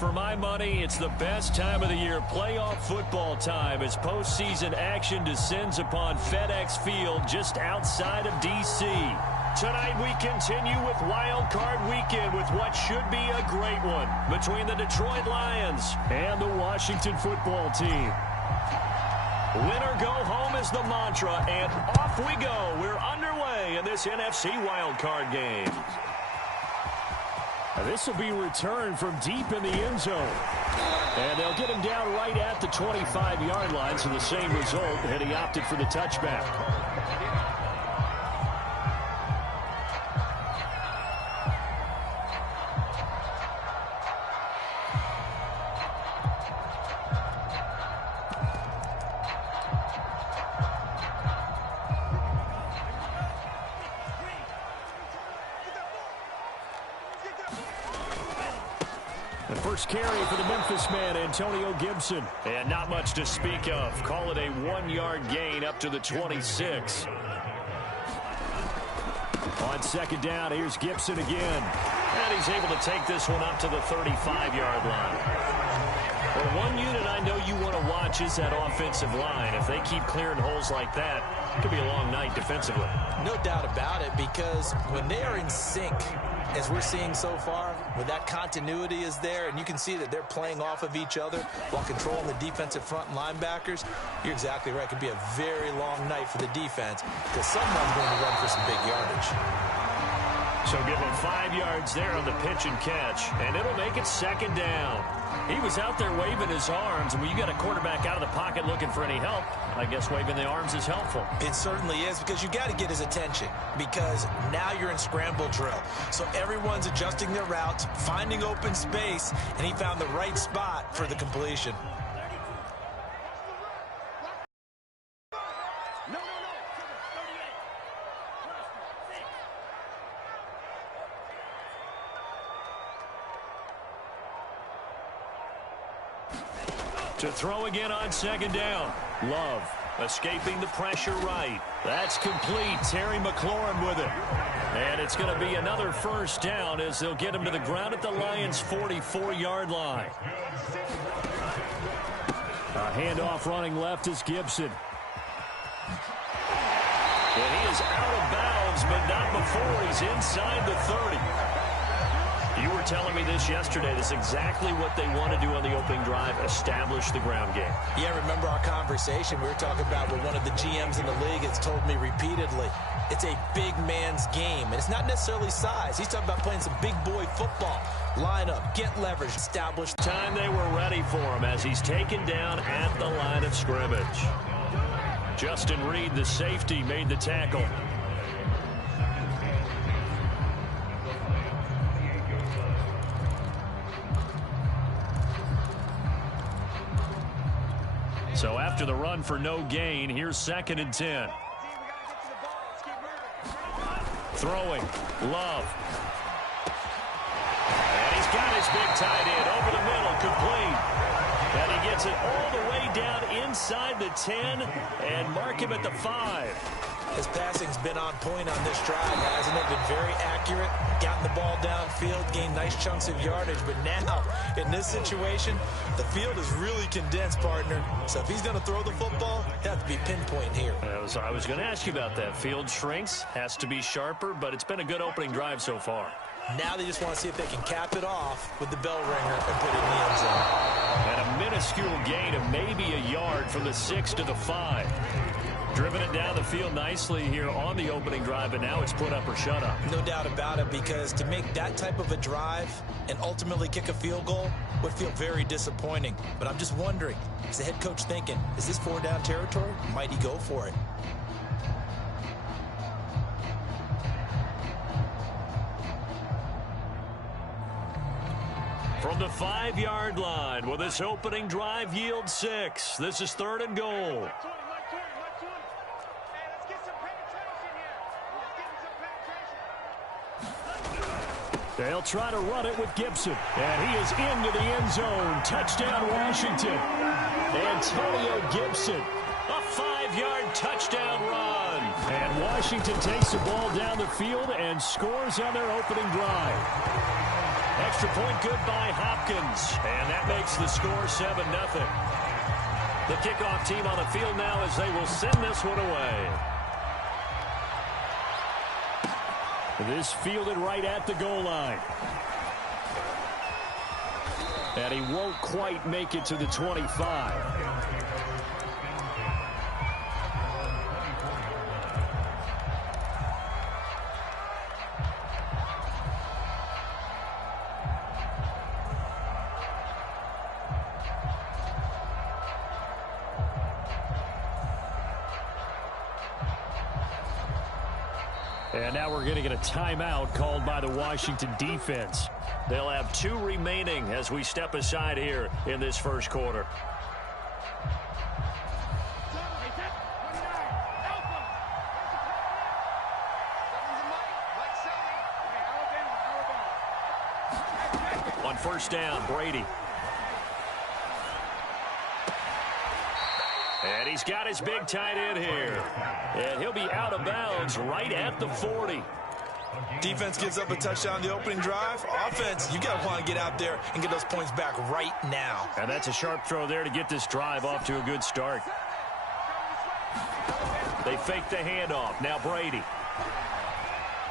For my money, it's the best time of the year, playoff football time, as postseason action descends upon FedEx Field just outside of D.C. Tonight we continue with Wild Card Weekend with what should be a great one between the Detroit Lions and the Washington football team. Win or go home is the mantra, and off we go. We're underway in this NFC Wild Card game. This will be returned from deep in the end zone. And they'll get him down right at the 25-yard line, so the same result, and he opted for the touchback. The first carry for the Memphis man, Antonio Gibson. And not much to speak of. Call it a 1-yard gain up to the 26. On second down, here's Gibson again. And he's able to take this one up to the 35-yard line. Well, one unit I know you want to watch is that offensive line. If they keep clearing holes like that, it could be a long night defensively. No doubt about it, because when they are in sync, as we're seeing so far, when that continuity is there and you can see that they're playing off of each other while controlling the defensive front and linebackers, you're exactly right. It could be a very long night for the defense because someone's going to run for some big yardage. So give him 5 yards there on the pitch and catch, and it'll make it second down. He was out there waving his arms, and when you got a quarterback out of the pocket looking for any help, I guess waving the arms is helpful. It certainly is, because you got to get his attention, because now you're in scramble drill. So everyone's adjusting their routes, finding open space, and he found the right spot for the completion. To throw again on second down. Love escaping the pressure right. That's complete. Terry McLaurin with it. And it's going to be another first down as they'll get him to the ground at the Lions' 44-yard line. A handoff running left is Gibson. And he is out of bounds, but not before he's inside the 30. You were telling me this yesterday. This is exactly what they want to do on the opening drive, establish the ground game. Yeah, remember our conversation we were talking about with one of the GMs in the league has told me repeatedly, it's a big man's game. And it's not necessarily size. He's talking about playing some big boy football. Line up, get leverage, establish. Time they were ready for him as he's taken down at the line of scrimmage. Justin Reed, the safety, made the tackle. So after the run for no gain, here's 2nd and 10. Throwing, Love. And he's got his big tight end over the middle, complete. And he gets it all the way down inside the 10 and mark him at the 5. His passing's been on point on this drive, hasn't it? Been very accurate, gotten the ball downfield, gained nice chunks of yardage. But now, in this situation, the field is really condensed, partner. So if he's going to throw the football, he'll have to be pinpoint here. I was going to ask you about that. Field shrinks, has to be sharper, but it's been a good opening drive so far. Now they just want to see if they can cap it off with the bell ringer and put it in the end zone. And a minuscule gain of maybe a yard from the 6 to the 5. Driven it down the field nicely here on the opening drive, and now it's put up or shut up. No doubt about it, because to make that type of a drive and ultimately kick a field goal would feel very disappointing. But I'm just wondering, is the head coach thinking, is this 4-down territory? Might he go for it? From the 5-yard line, will this opening drive yield 6? This is 3rd and goal. They'll try to run it with Gibson. And he is into the end zone. Touchdown, Washington. Antonio Gibson. A 5-yard touchdown run. And Washington takes the ball down the field and scores on their opening drive. Extra point good by Hopkins. And that makes the score 7-0. The kickoff team on the field now as they will send this one away. This fielded right at the goal line. And he won't quite make it to the 25. And now we're going to get a timeout called by the Washington defense. They'll have 2 remaining as we step aside here in this first quarter. On first down, Brady. And he's got his big tight end here. And he'll be out of bounds right at the 40. Defense gives up a touchdown on the opening drive. Offense, you got to want to get out there and get those points back right now. And that's a sharp throw there to get this drive off to a good start. They fake the handoff. Now Brady.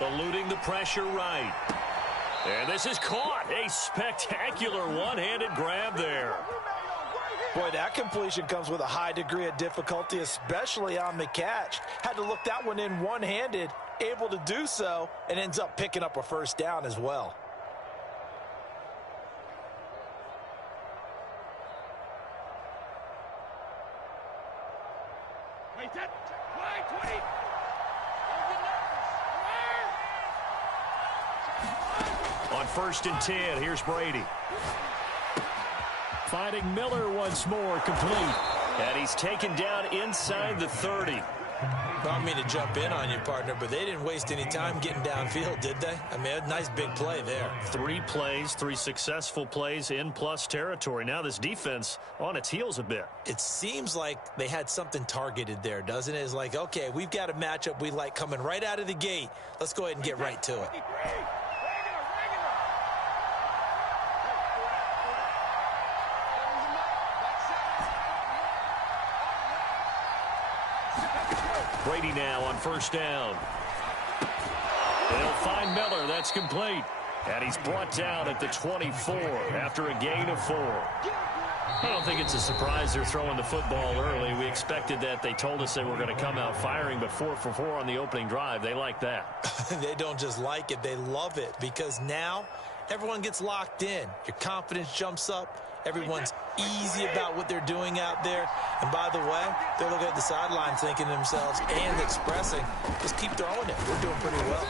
Eluding the pressure right. And this is caught. A spectacular one-handed grab there. Boy, that completion comes with a high degree of difficulty, especially on the catch. Had to look that one in one-handed, able to do so, and ends up picking up a first down as well. On first and 10, here's Brady. Finding Miller once more, complete. And he's taken down inside the 30. I don't mean to jump in on you, partner, but they didn't waste any time getting downfield, did they? I mean, a nice big play there. 3 plays, 3 successful plays in plus territory. Now this defense on its heels a bit. It seems like they had something targeted there, doesn't it? It's like, okay, we've got a matchup we like coming right out of the gate. Let's go ahead and get right to it. Brady now on first down. They'll find Miller. That's complete. And he's brought down at the 24 after a gain of 4. I don't think it's a surprise they're throwing the football early. We expected that. They told us they were going to come out firing, but 4 for 4 on the opening drive. They like that. They don't just like it. They love it because now everyone gets locked in. Your confidence jumps up. Everyone's easy about what they're doing out there. And by the way, they're looking at the sideline thinking to themselves and expressing, just keep throwing it. We're doing pretty well.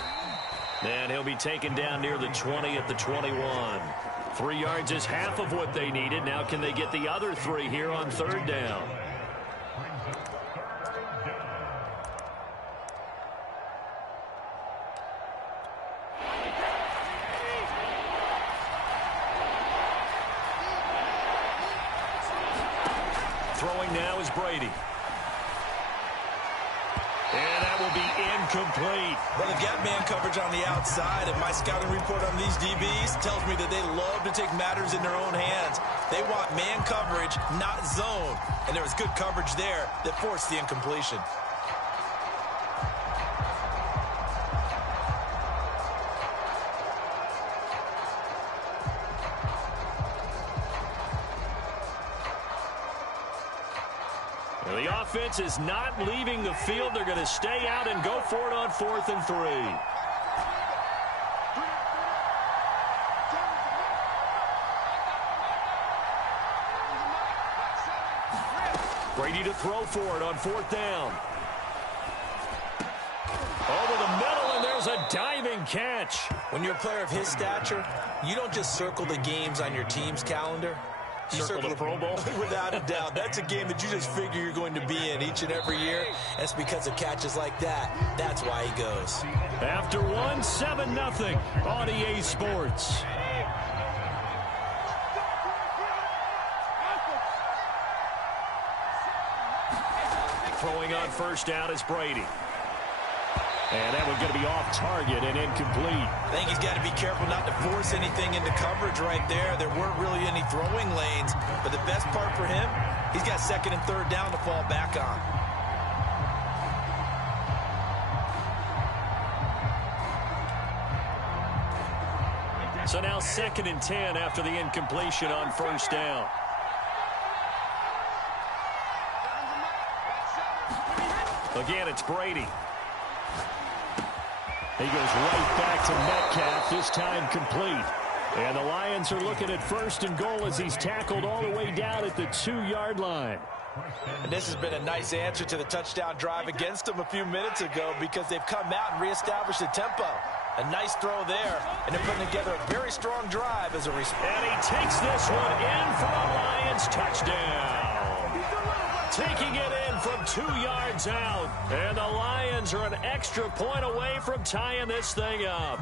And he'll be taken down near the 20 at the 21. 3 yards is half of what they needed. Now can they get the other 3 here on third down? Throwing now is Brady. And that will be incomplete. Well, they've got man coverage on the outside, and my scouting report on these DBs tells me that they love to take matters in their own hands. They want man coverage, not zone. And there was good coverage there that forced the incompletion. The offense is not leaving the field. They're going to stay out and go for it on 4th and 3. Brady to throw for it on 4th down. Over the middle, and there's a diving catch. When you're a player of his stature, you don't just circle the games on your team's calendar. Circle the Pro Bowl? Without a doubt. That's a game that you just figure you're going to be in each and every year. That's because of catches like that. That's why he goes. After 1, 7-0 on EA Sports. Throwing on first down is Brady. And that one's going to be off target and incomplete. I think he's got to be careful not to force anything into coverage right there. There weren't really any throwing lanes, but the best part for him, he's got second and third down to fall back on. So now 2nd and 10 after the incompletion on first down. Again, it's Brady. He goes right back to Metcalf, this time complete. And the Lions are looking at 1st and goal as he's tackled all the way down at the 2-yard line. And this has been a nice answer to the touchdown drive against them a few minutes ago because they've come out and reestablished the tempo. A nice throw there, and they're putting together a very strong drive as a response. And he takes this one in for a Lions touchdown. Taking it in from 2 yards out. And the Lions are an extra point away from tying this thing up.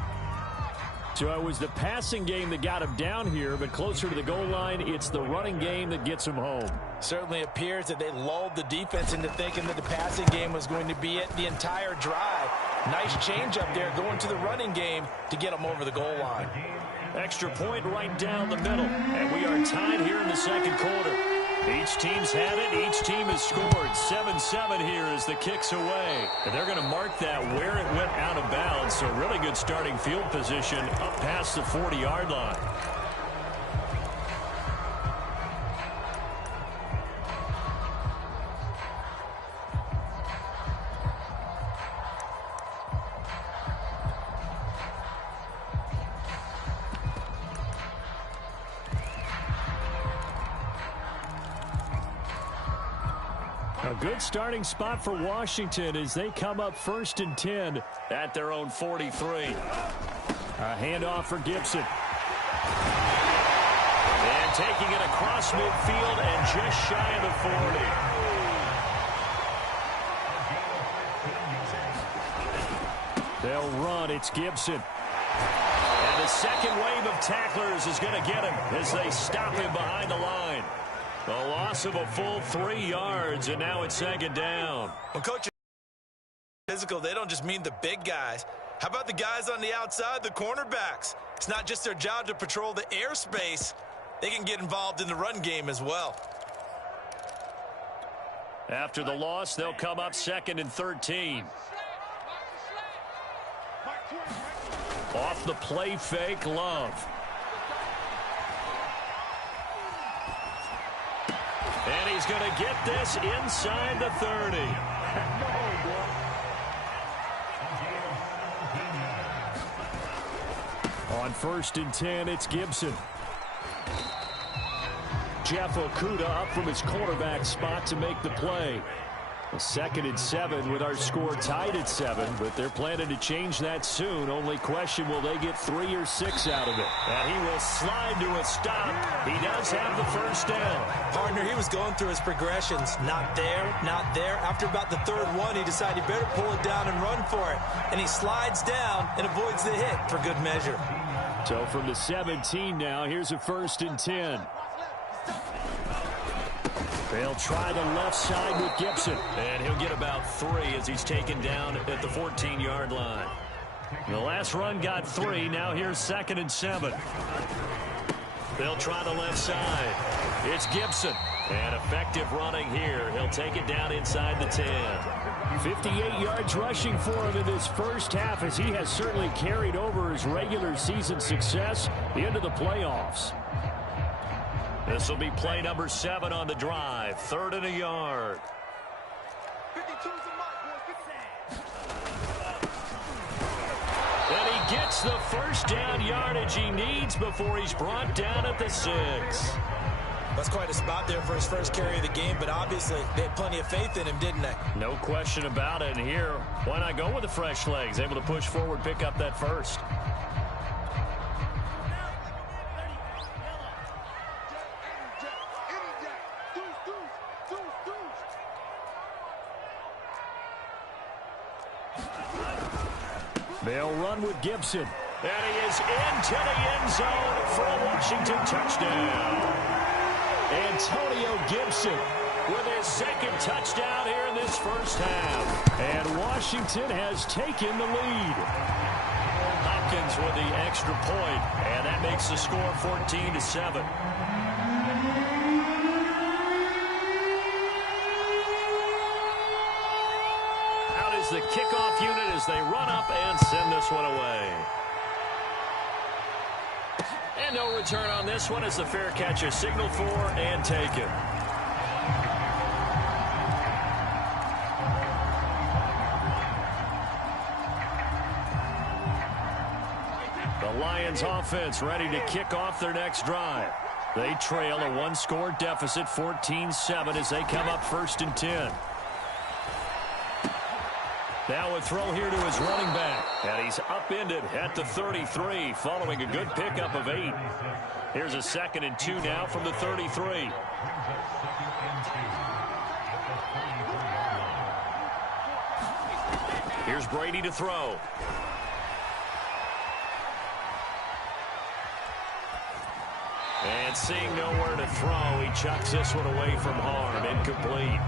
So it was the passing game that got him down here, but closer to the goal line, it's the running game that gets him home. Certainly appears that they lulled the defense into thinking that the passing game was going to be it the entire drive. Nice change up there going to the running game to get them over the goal line. Extra point right down the middle. And we are tied here in the second quarter. Each team's had it. Each team has scored. 7-7 here as the kick's away. And they're going to mark that where it went out of bounds. So really good starting field position up past the 40-yard line. A good starting spot for Washington as they come up 1st and 10 at their own 43. A handoff for Gibson. And taking it across midfield and just shy of the 40. They'll run. It's Gibson. And the second wave of tacklers is going to get him as they stop him behind the line. A loss of a full 3 yards, and now it's 2nd down. When coaches physical, they don't just mean the big guys. How about the guys on the outside, the cornerbacks? It's not just their job to patrol the airspace. They can get involved in the run game as well. After the loss, they'll come up 2nd and 13. Off the play fake, Love. And he's going to get this inside the 30. On 1st and 10, it's Gibson. Jeff Okudah up from his quarterback spot to make the play. A 2nd and 7 with our score tied at 7, but they're planning to change that soon. Only question, will they get 3 or 6 out of it? And he will slide to a stop. He does have the 1st down. Partner, he was going through his progressions. Not there, not there. After about the 3rd one, he decided he better pull it down and run for it. And he slides down and avoids the hit for good measure. So from the 17 now, here's a 1st and 10. They'll try the left side with Gibson. And he'll get about 3 as he's taken down at the 14-yard line. The last run got 3. Now here's 2nd and 7. They'll try the left side. It's Gibson. And effective running here. He'll take it down inside the 10. 58 yards rushing for him in this first half as he has certainly carried over his regular season success into the playoffs. This will be play number 7 on the drive. 3rd and a yard. And he gets the 1st down yardage he needs before he's brought down at the 6. That's quite a spot there for his first carry of the game, but obviously they had plenty of faith in him, didn't they? No question about it. And here, why not go with the fresh legs? Able to push forward, pick up that 1st. They'll run with Gibson. And he is into the end zone for a Washington touchdown. Antonio Gibson with his 2nd touchdown here in this first half. And Washington has taken the lead. Hopkins with the extra point, and that makes the score 14-7. Out is the kickoff unit as they run up and send this one away. And no return on this one as the fair catch is signaled for and taken. The Lions offense ready to kick off their next drive. They trail a one-score deficit, 14-7, as they come up 1st and 10. Now a throw here to his running back. And he's upended at the 33 following a good pickup of 8. Here's a 2nd and 2 now from the 33. Here's Brady to throw. And seeing nowhere to throw, he chucks this one away from harm. Incomplete.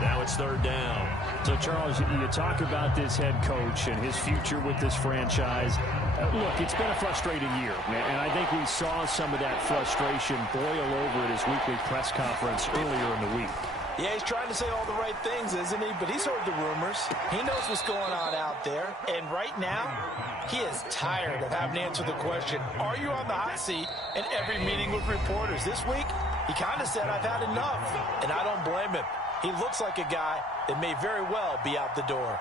Now it's 3rd down. So, Charles, you talk about this head coach and his future with this franchise. Look, it's been a frustrating year, and I think we saw some of that frustration boil over at his weekly press conference earlier in the week. Yeah, he's trying to say all the right things, isn't he? But he's heard the rumors. He knows what's going on out there. And right now, he is tired of having to answer the question, are you on the hot seat in every meeting with reporters? This week, he kind of said, I've had enough. And I don't blame him. He looks like a guy that may very well be out the door.